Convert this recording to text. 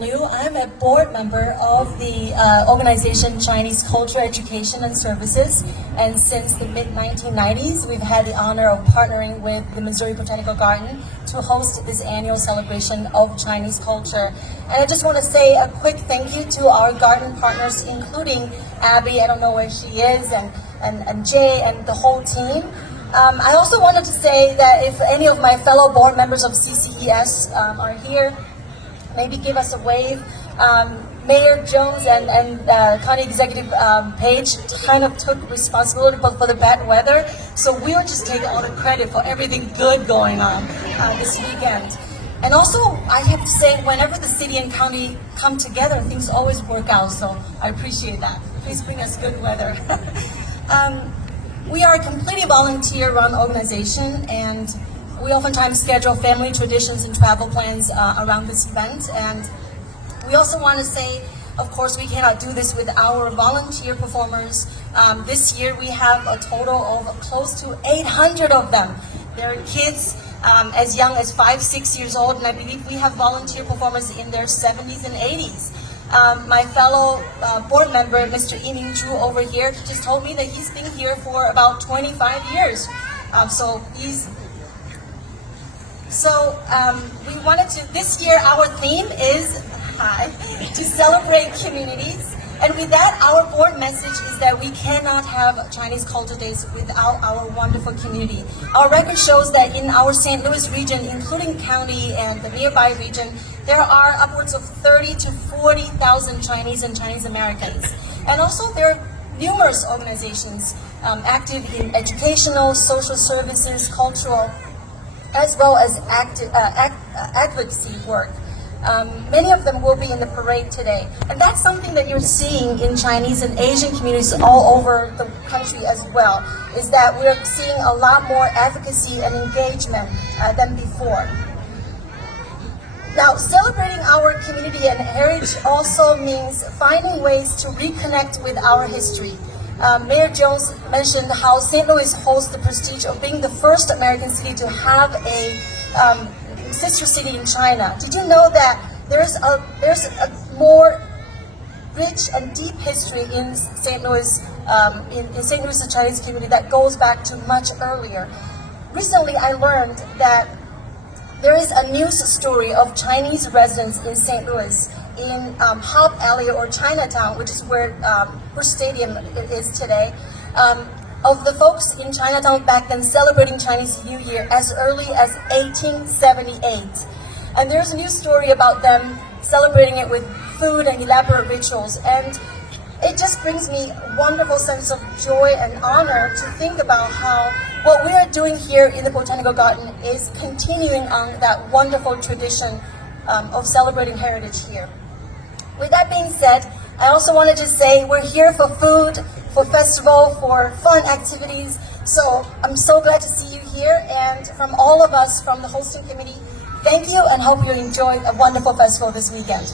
Liu. I'm a board member of the organization Chinese Culture, Education and Services, and since the mid-1990s, we've had the honor of partnering with the Missouri Botanical Garden to host this annual celebration of Chinese culture. And I just want to say a quick thank you to our garden partners, including Abby, I don't know where she is, and Jay, and the whole team. I also wanted to say that if any of my fellow board members of CCES are here, maybe give us a wave. Mayor Jones and County Executive Page kind of took responsibility for the bad weather, so we were just taking all the credit for everything good going on this weekend. And also, I have to say, whenever the city and county come together, things always work out, so I appreciate that. Please bring us good weather. We are a completely volunteer-run organization, and we oftentimes schedule family traditions and travel plans around this event. And we also want to say, of course, we cannot do this with our volunteer performers. This year we have a total of close to 800 of them. They're kids as young as 5-6 years old, and I believe we have volunteer performers in their 70s and 80s. My fellow board member, Mr. Yiming Zhu over here, just told me that he's been here for about 25 years. We wanted to, this year our theme is to celebrate communities. And with that, our board message is that we cannot have Chinese Culture Days without our wonderful community. Our record shows that in our St. Louis region, including county and the nearby region, there are upwards of 30,000 to 40,000 Chinese and Chinese Americans. And also there are numerous organizations active in educational, social services, cultural, as well as advocacy work. Many of them will be in the parade today. And that's something that you're seeing in Chinese and Asian communities all over the country as well, is that we're seeing a lot more advocacy and engagement than before. Now, celebrating our community and heritage also means finding ways to reconnect with our history. Mayor Jones mentioned how St. Louis holds the prestige of being the first American city to have a sister city in China. Did you know that there's a more rich and deep history in St. Louis, in St. Louis, the Chinese community that goes back to much earlier? Recently, I learned that there is a news story of Chinese residents in St. Louis in Hop Alley or Chinatown, which is where stadium is today, of the folks in Chinatown back then celebrating Chinese New Year as early as 1878. And there's a news story about them celebrating it with food and elaborate rituals. And it just brings me a wonderful sense of joy and honor to think about how what we are doing here in the Botanical Garden is continuing on that wonderful tradition of celebrating heritage here. With that being said, I also wanted to say we're here for food, for festival, for fun activities. So I'm so glad to see you here, and from all of us from the hosting committee, thank you and hope you enjoy a wonderful festival this weekend.